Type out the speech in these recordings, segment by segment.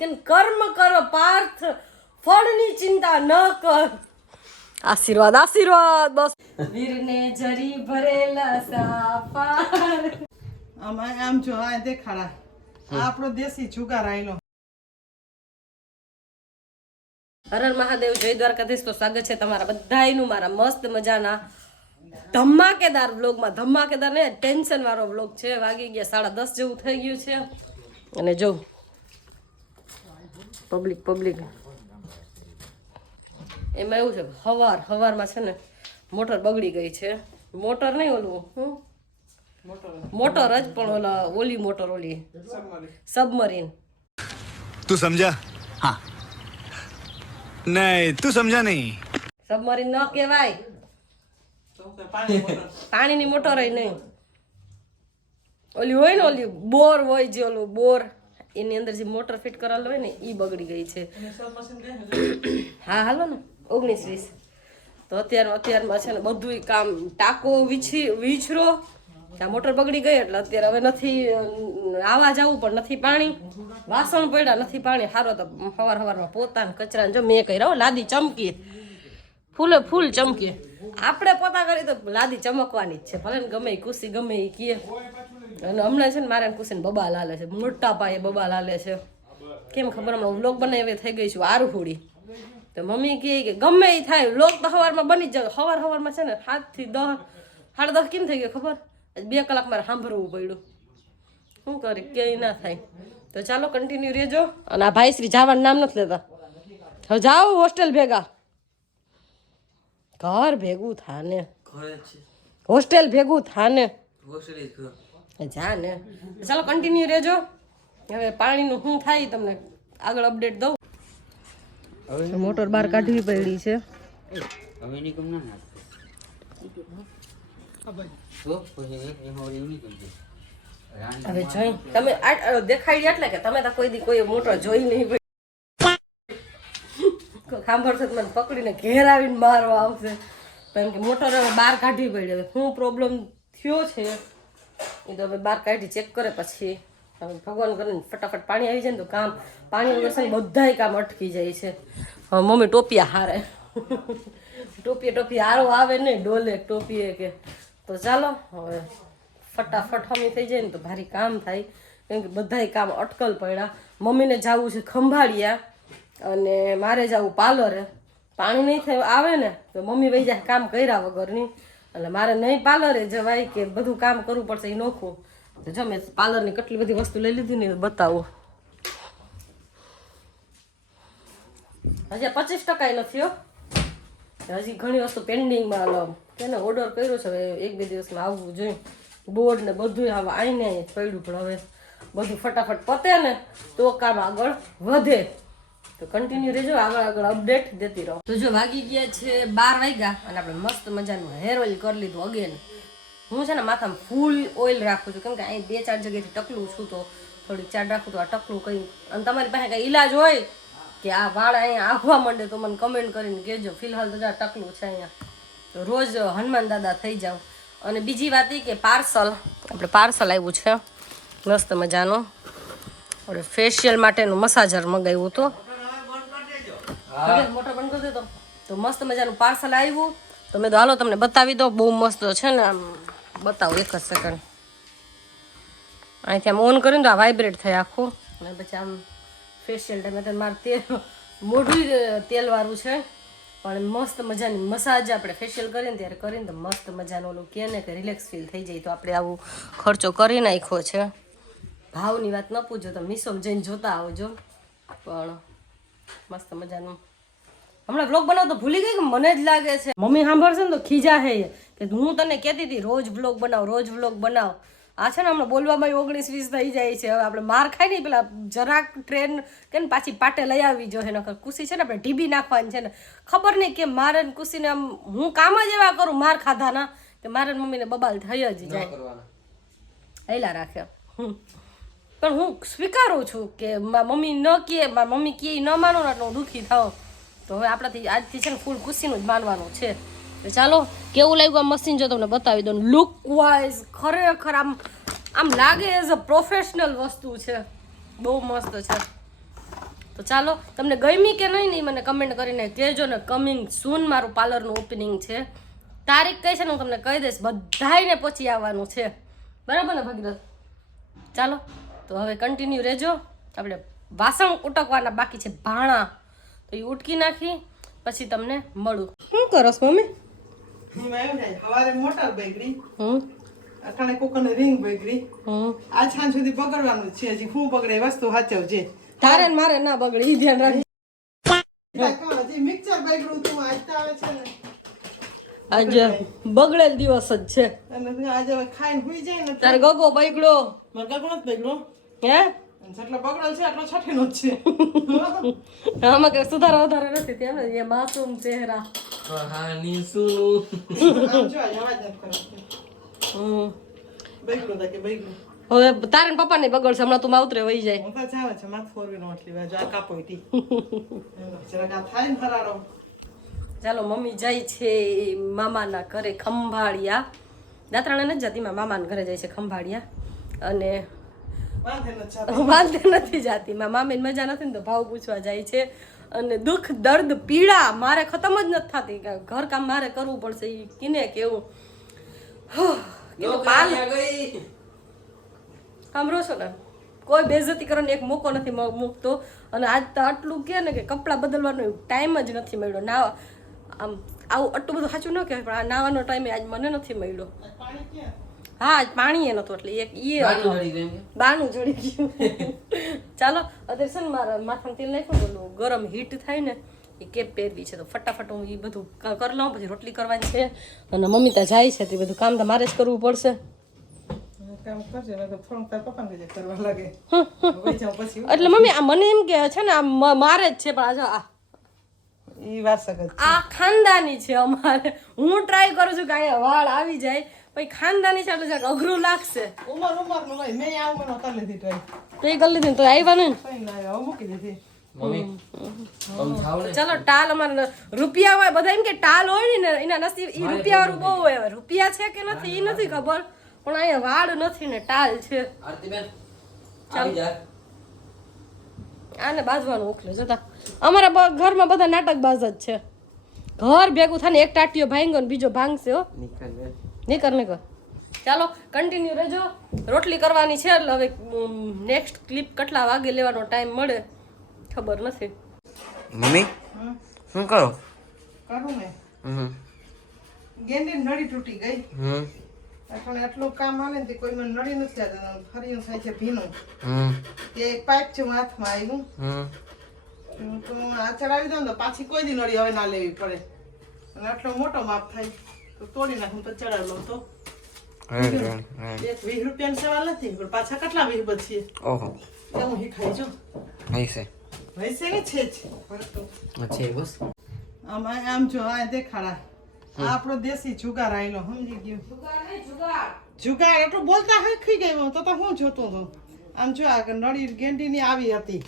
કે કર્મ કર પાર્થ ફળની ચિંતા ન કર. આશીર્વાદ આશીર્વાદ બસ. વીરને જરી ભરેલા સાફાર. આમ જો આ દેખાડા આપણો દેશી જુગાર આયલો. હર હર મહાદેવ, જય દ્વારકાધીશ. તો સ્વાગત છે તમારા બધાયનું મારા મસ્ત મજાના ધમાકેદાર વ્લોગમાં. ધમાકેદાર ને ટેન્શન વાળો વ્લોગ છે. વાગી ગયા 10:30 જેવું થઈ ગયું છે અને જો પબ્લિક એમાં એવું છે હવારમાં છે ને મોટર બગડી ગઈ છે. મોટર નહીં ઓલું મોટર જ પણ ઓલી મોટર ઓલી સબમરીન. તું સમજા? हाँ नहीं तू समझा नहीं. સબમરીન ન કહેવાય, પાણીની મોટર હોય નહીં. ઓલી હોય ને ઓલી બોર હોય જે ઓલું બોર એની અંદર જે મોટર ફિટ કરેલું હોય ને એ બગડી ગઈ છે. હા હાલો ને 19-20. તો અત્યારમાં છે ને બધું કામ ટાંકો વીછરો ત્યાં મોટર બગડી ગઈ એટલે અત્યારે હવે નથી આવા જવું પણ નથી પાણી. વાસણ પડ્યા નથી પાણી. સારો તો સવારમાં પોતાને કચરાને જો મેં કહી રહ્યો લાદી ચમકી ફૂલ ચમકી. આપણે પોતા કરી તો લાદી ચમકવાની જ છે. ભલે ને ગમે ખુશી ગમે એ કહે. અને હમણાં છે ને મારે ખુશીને બબાલ હાલે છે, મોટા પાયે બબાલ હાલે છે. કેમ ખબર, હમણાં વ્લોગ બનાવી થઈ ગઈ છું આરુહુડી. તો મમ્મી કહે કે ગમે એ થાય વ્લોગ તો સવારમાં બની જ જાય. સવારમાં છે ને 7 થી 10 સાડા 10 કેમ થઈ ગયું ખબર? 2 કલાક મારે સાંભળવું પડ્યું. શું કરી ક્યાંય ના થાય. તો ચાલો કન્ટિન્યુ રહેજો. અને આ ભાઈશ્રી જવાનું નામ નથી લેતા. હવે જાઓ હોસ્ટેલ ભેગા. ઘર ભેગું થાને, હોસ્ટેલ ભેગું થાને, જા ને. ચાલો કન્ટિન્યુ રહેજો. હવે પાણીનું શું થાય તમને આગળ અપડેટ દઉં. મોટર બહાર કાઢવી પડી છે. હવે જોઈ તમે દેખાડી એટલે કે તમે તો કોઈ દી કોઈ મોટર જોઈ નહીં. સાંભળશો તો મને પકડીને ઘેર આવીને મારવા આવશે. કારણ કે મોટર હવે બહાર કાઢવી પડી. હવે શું પ્રોબ્લેમ થયો છે એ તો હવે બહાર કાઢી ચેક કરે પછી હવે ભગવાન કરીને ફટાફટ પાણી આવી જાય ને તો કામ પાણી વગર છે ને બધાય કામ અટકી જાય છે. હવે મમ્મી ટોપિયા હારે ટોપી હારો આવે નહીં ડોલે ટોપીએ કે. તો ચાલો હવે ફટાફટ હમી થઈ જાય ને તો ભારી કામ થાય. કેમ કે બધાય કામ અટકલ પડ્યા. મમ્મીને જવું છે ખંભાળિયા અને મારે જવું પાર્લરે. પાણી નહીં થયું આવે ને તો મમ્મી વહી જાય કામ કર્યા વગરની. એટલે મારે નહીં પાર્લરે જવાય કે બધું કામ કરવું પડશે એ નોખું. તો જો મેં પાર્લરની કેટલી બધી વસ્તુ લઈ લીધી ને બતાવું. હજી 25% નથી હો. હજી ઘણી વસ્તુ પેન્ડિંગમાં કે ને ઓર્ડર કર્યો છે. હવે 1-2 દિવસમાં આવવું જોઈએ. બોર્ડ ને બધું હવે આઈને પડ્યું પણ હવે બધું ફટાફટ પતે ને તો કામ આગળ વધે. તો કન્ટિન્યુ રહેજો, આગળ અપડેટ દેતી રહો. તો જો વાગી ગયા છે 12 વાગ્યા અને આપણે મસ્ત મજાનું હેર ઓઇલ કરી લીધું અગેન. હું છે ને માથામાં ફૂલ ઓઇલ રાખું છું કેમ કે અહીં 2-4 જગ્યાએથી ટકલું છું તો થોડીક ચાટ રાખું તો આ ટકલું કંઈ. અને તમારી પાસે કંઈ ઈલાજ હોય કે આ વાળ અહીંયા આવવા માંડે તો મને કમેન્ટ કરીને કહેજો. ફિલહાલ તો ટકલું છે અહીંયા તો રોજ હનુમાન દાદા થઈ જાવ. અને બીજી વાત એ કે પાર્સલ આવ્યું છે મસ્ત મજાનું. આપણે ફેશિયલ માટેનું મસાજર મંગાવ્યું હતું. મોટર બંધ કરી દેતો. તો મસ્ત મજાનું પાર્સલ આવ્યું તો મેં તો હાલો તમને બતાવી દો. બહુ મસ્ત છે ને આમ બતાવું 1 જ સેકન્ડ. અહીંથી આમ ઓન કરીને તો આ વાઇબ્રેટ થાય આખું. અને પછી આમ ફેશિયલ ટાઈમ મારે મોઢું તેલવાળું છે પણ મસ્ત મજાની મસાજ આપણે ફેશિયલ કરીને ત્યારે કરીને તો મસ્ત મજાનું ઓલું કહે ને કે રિલેક્સ ફીલ થઈ જાય. તો આપણે આવું ખર્ચો કરી નાખ્યો છે. ભાવની વાત ન પૂછો તો મીશોમાં જઈને જોતા આવજો. પણ મસ્ત મજાનું હમણાં વ્લોગ બનાવતો ભૂલી ગઈ કે મને જ લાગે છે મમ્મી સાંભળશે ને તો ખીજા હે કે હું તને કહેતી હતી રોજ વ્લોગ બનાવ. આ છે ને હમણાં બોલવામાં 19-20 થઈ જાય છે. હવે આપણે માર ખાઈ નહીં પેલા જરાક ટ્રેન કે ને પાછી પાટે લઈ આવી જોઈએ. નકર ખુશી છે ને આપણે ઢીબી નાખવાની છે ને ખબર નહીં કે મારે ને ખુશીને આમ હું કામ જ એવા કરું માર ખાધાના કે મારે મમ્મીને બબાલ થઈ જ જાય હેલા રાખે. પણ હું સ્વીકારું છું કે મમ્મી ન કહે મમ્મી કહે ન માનો ને એટલે હું દુઃખી થાઉં. તો હવે આપણાથી આજથી છે ને ફૂલ ખુશીનું જ માનવાનું છે. તો ચાલો કેવું લાગ્યું આ મશીન જો તમને બતાવી દઉં. લુક વાઇઝ ખરેખર આમ લાગે એઝ અ પ્રોફેશનલ વસ્તુ છે. બહુ મસ્ત છે. તો ચાલો તમને ગમી કે નહીં નહીં મને કમેન્ટ કરીને કહેજો ને. કમિંગ સૂન મારું પાર્લરનું ઓપનિંગ છે. તારીખ કઈ છે ને હું તમને કહી દઈશ. બધાયને પહોંચી આવવાનું છે, બરાબર ને ભગીરથ? ચાલો તો હવે કન્ટિન્યુ રહેજો. આપણે વાસણ ઉટકવાના બાકી છે ભાણા, તો એ ઉટકી નાખી પછી તમને મળું. શું કરસ મમ્મી? એમાં એવું થાય સવારે મોટર બગડી, અટાણે કોકને રિંગ બગડી, આજ સાંજ સુધી બગડવાનું જ છે. હજી શું બગડે એ વસ્તુ સાચવજે. તારે ને મારે ના બગડે ઈ ધ્યાન રાખજો. હજી મિક્સર બગડ્યું તું આજ તો આવે છે ને, આજે બગડેલ દિવસ જ છે. અને આજે હવે ખાઈને હુઈ જાય ને. તારે ગગો બગડ્યો મરગા કોણ બગડ્યો? હે? જેટલો બગડેલ છે એટલો છઠ્ઠીનો જ છે. આમાં કઈ સુધારો વધારો નથી તેમ ને? એ માસૂમ ચહેરા. આમ જો અવાજ નથી કરતો. બગડ્યું તા કે બગડ્યું. હવે તારે ને પપ્પા ને બગડશે હમણાં. તું માવતરે વહી જાય. હું તો જાવે છે માથ ફોરવી નો એટલી વાર આ કાપોઈટી જરાક આ થાય ને ફરારો. ચાલો મમ્મી જાય છે મામાના ઘરે ખંભાળિયા. દાતરાણા નથી જતી, મામાના ઘરે જાય છે ખંભાળિયા. અને વાંધે નથી જાતી. મામીને મજા નથી ને તો ભાવ પૂછવા જાય છે. અને દુઃખ દર્દ પીડા મારે ખતમ જ નથી થતી. ઘર કામ મારે કરવું પડશે. એ કિને કેવું સાંભળો છો ને, કોઈ બેઇજ્જતી કરવાનો એક મોકો નથી મૂકતો. અને આજ તો આટલું કે ને કે કપડાં બદલવાનો ટાઈમ જ નથી મળ્યો. નાવા આમ આવું આટલું બધું સાચું ન કહેવાય, પણ આ નાવાનો ટાઈમ આજ મને નથી મળ્યો. હા આજ પાણી એ નહોતું એટલે એક બાનું જડી ગયું. ચાલો અત્યારે છે ને મારા માથામાં તેલ નાખ્યું, બોલું ગરમ હીટ થાય ને એ કેપ પહેરવી છે. તો ફટાફટ હું એ બધું કરી લઉં, પછી રોટલી કરવાની છે. અને મમ્મી ત્યાં જાય છે તે બધું કામ તો મારે જ કરવું પડશે. કામ કરજે ને તો ફોન તાર પપ્પાને કહેજે કરવા લાગે. પછી એટલે મમ્મી આ મને એમ કે છે ને આ મારે જ છે, પણ આ જો ઈ વારસાગત આ ખાનદાની છે અમારે. હું ટ્રાય કરું છું કે અહીંયા વાળ આવી જાય, પછી ખાનદાની છે એટલે જરાક અઘરું લાગશે. ઉમર નું ભાઈ મેં આ ઉમર કરી લીધી ટ્રાય. તો એ કરી લીધી ને તો આવ્યા ને. કઈ ના આવ્યા મૂકી દીધી. ચલો ટાલ અમારે રૂપિયા હોય, બધા એમ કે ટાલ હોય ને એના નસીબ ઈ રૂપિયા વાળું બહુ હોય. હવે રૂપિયા છે કે નથી એ નથી ખબર, પણ અહીંયા વાળ નથી ને ટાલ છે. આને બાજવાનું ઉખલે જતા. અમારા ઘરમાં બધા નાટક બાજ જ છે. ઘર ભેગું થાય ને એક ટાટીઓ ભાંગો ને બીજો ભાંગશે. હો નીકળ. ચાલો કન્ટિન્યુ રહેજો. રોટલી કરવાની છે એટલે હવે નેક્સ્ટ ક્લિપ કેટલા વાગે લેવાનો ટાઈમ મળે ખબર નથી. મમ્મી શું કરો? કરું ને ગેંડી નળી તૂટી ગઈ. એટલે એટલું કામ આવે ને કોઈ મને નડી નથી જતા. ફરી થાય છે ભીનું. તે એક પાઇપ છે હાથમાં આવ્યું તો આ ચડાવી દઉં તો પાછી કોઈ દી નળી હવે ના લેવી પડે. અને આટલો મોટો માપ થાય તો તોડી નાખું તો ચડાવી લઉં તો 20 રૂપિયાનો સવાલ નથી, પણ પાછા કેટલા 20 બચીએ. ઓહો હું શીખાઈ જો હૈસે વૈસે ને છે જ છે બસ. આમ જો આ દેખાડા આપણો દેશી જુગાર આયલો સમજી ગયું. જુગાર એટલું બોલતા શીખી ગઈ તો હું જોતો હતો. આમ જો આ નળી ગેંડીની આવી હતી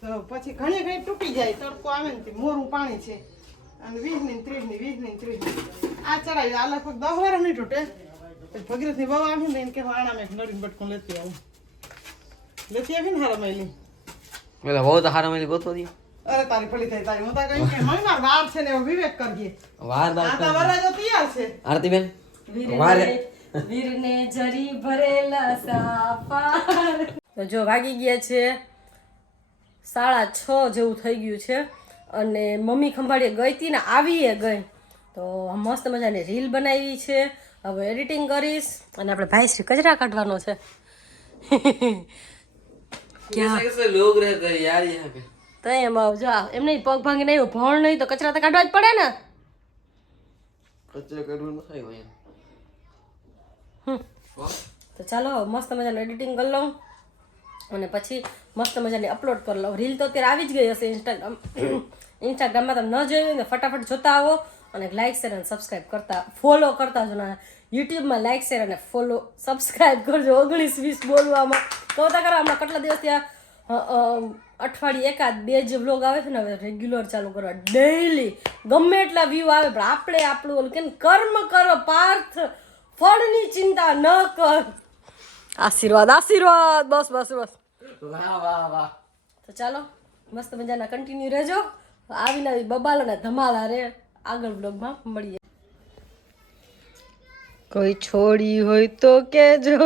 તો પછી ઘણી ઘણી તૂટી જાય. તડકો આવે ને મોરું પાણી છે અને 20 ની 30 ની 20 ની 30 આ ચડાવી આ લગભગ 10 વાર નહીં તૂટે. ભગીરથની બહુ આવી ને કે આણામાં એક નળીને બટકું લેતી આવું. લેતી આવી ને હારા મહિલી પેલા બહુ તો હારા મળી ગોતો દી. અરે તારી ફળી થઈ તારી હું તો કઈ કે મહિના વાર છે ને વિવેક કરજે. વાર આ તો વરરાજો તૈયાર છે. આરતી બેન વીરને જરી ભરેલા સાફાર. તો જો વાગી ગયા છે 6:30 જેવું થઈ ગયું છે. અને મમ્મી ખંભાળીએ ગઈ હતી ને આવીએ ગઈ તો મસ્ત મજાની રીલ બનાવી છે. હવે એડિટિંગ કરીશ અને આપણે ભાઈશ્રી કચરા કાઢવાનો છે. कैसे लोग रहते हैं यार यहाँ पे? તો એમાં જો એમ નહીં પગ ભાંગી નહીં ભણ નહીં તો કચરા તો કાઢવા જ પડે ને. કચરા કાઢવું ન થાય તો ચાલો મસ્ત મજાનું એડિટિંગ કરી લઉં અને પછી મસ્ત મજાની અપલોડ કરી લઉં. રીલ તો અત્યારે આવી જ ગઈ હશે ઇન્સ્ટાગ્રામમાં. તમે ન જોઈ હોય ને ફટાફટ જોતા આવો અને લાઇક શેર અને સબસ્ક્રાઈબ કરતા ફોલો કરતા જો ને. યુટ્યુબમાં લાઇક શેર અને ફોલો સબસ્ક્રાઈબ કરજો. 19-20 બોલવામાં કહો તા કરો. હમણાં કેટલા દિવસ ત્યાં અઠવાડિયે એકાદ 2 જે વ્લોગ આવે છે ને હવે રેગ્યુલર ચાલુ કરવા. ડેઈલી ગમે એટલા વ્યૂ આવે પણ આપણે આપણું ઓલું કે કર્મ કરો પાર્થ ફળની ચિંતા ન કર. આશીર્વાદ આશીર્વાદ બસ બસ બસ. વાહ વાહ વાહ. તો ચાલો મસ્ત મજાના કન્ટિન્યુ રહેજો. આવીને આવી બબાલ અને ધમાલ રે આગળ બ્લોગમાં મળીએ. કોઈ છોડી હોય તો કેજો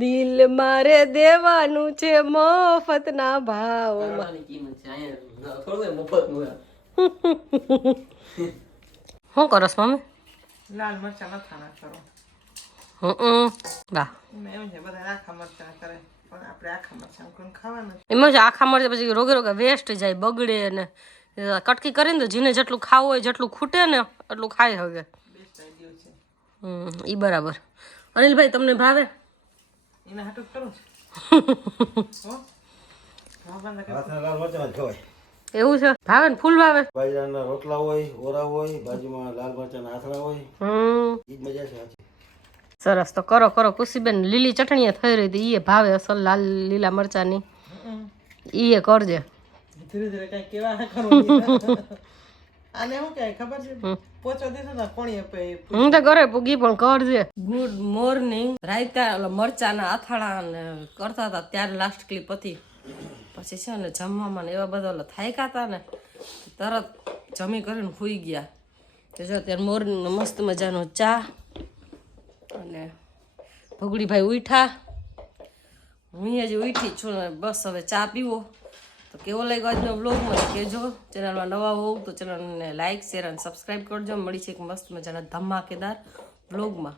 દિલ મારે દેવાનું છે મફત ના ભાવમાં. શું કરસ મમ્મી? લાલ મરચા નથી ના કરો. વાહ, એમ છે બધા આખા મરચા કરે પણ આપણે આખા મરચા કોણ ખાવાના એમાં જ આખા મરચા પછી રોગે રોગે વેસ્ટ જાય, બગડે ને કટકી કરીને તો જેને જેટલું ખાવું હોય જેટલું ખૂટે ને એટલું ખાઈ હવે. બેસ્ટ આઈડિયો છે. ઈ બરાબર. અનિલભાઈ તમને ભાવે? એના હાટું કરું હો લાલ મરચાં જ ખવાય. એવું છે? ભાવે ને ફૂલ ભાવે? બાજરાના રોટલા હોય, ઓરા હોય, બાજુમાં લાલ મરચાંના આથણા હોય, ઈ જ મજા છે સાચી. સરસ. તો કરો કરો ખુશીબેન, લીલી ચટણી થઈ રહી હતી, ઈ ભાવે અસલ લાલ લીલા મરચાની, ઈ કરજે. ધીરે ધીરે કઈ કેવા કરો આને શું કહે ખબર છે? પોચો દીધો ને કોણીએ પે હું તો ઘરે પૂગી પણ કરજે. Good morning. રાયતા મરચાના આથાણા ને કરતા હતા ત્યારે લાસ્ટ ક્લિપ હતી. પછી છે ને જમવામાં ને એવા બધા થાયકા હતા ને તરત જમી કરીને સૂઈ ગયા. તો જો ત્યારે મોર્નિંગનો મસ્ત મજાનો ચા અને ભગુડીભાઈ ઉઠ્યા, હું હજી ઉઠી છું ને બસ હવે ચા પીવો. તો કેવો લાગ્યો આજનો વ્લોગ મને કહેજો. ચેનલમાં નવા હોવ તો ચેનલને લાઇક શેર અને સબસ્ક્રાઈબ કરજો. મળી છે એક મસ્ત મજાના ધમાકેદાર વ્લોગમાં.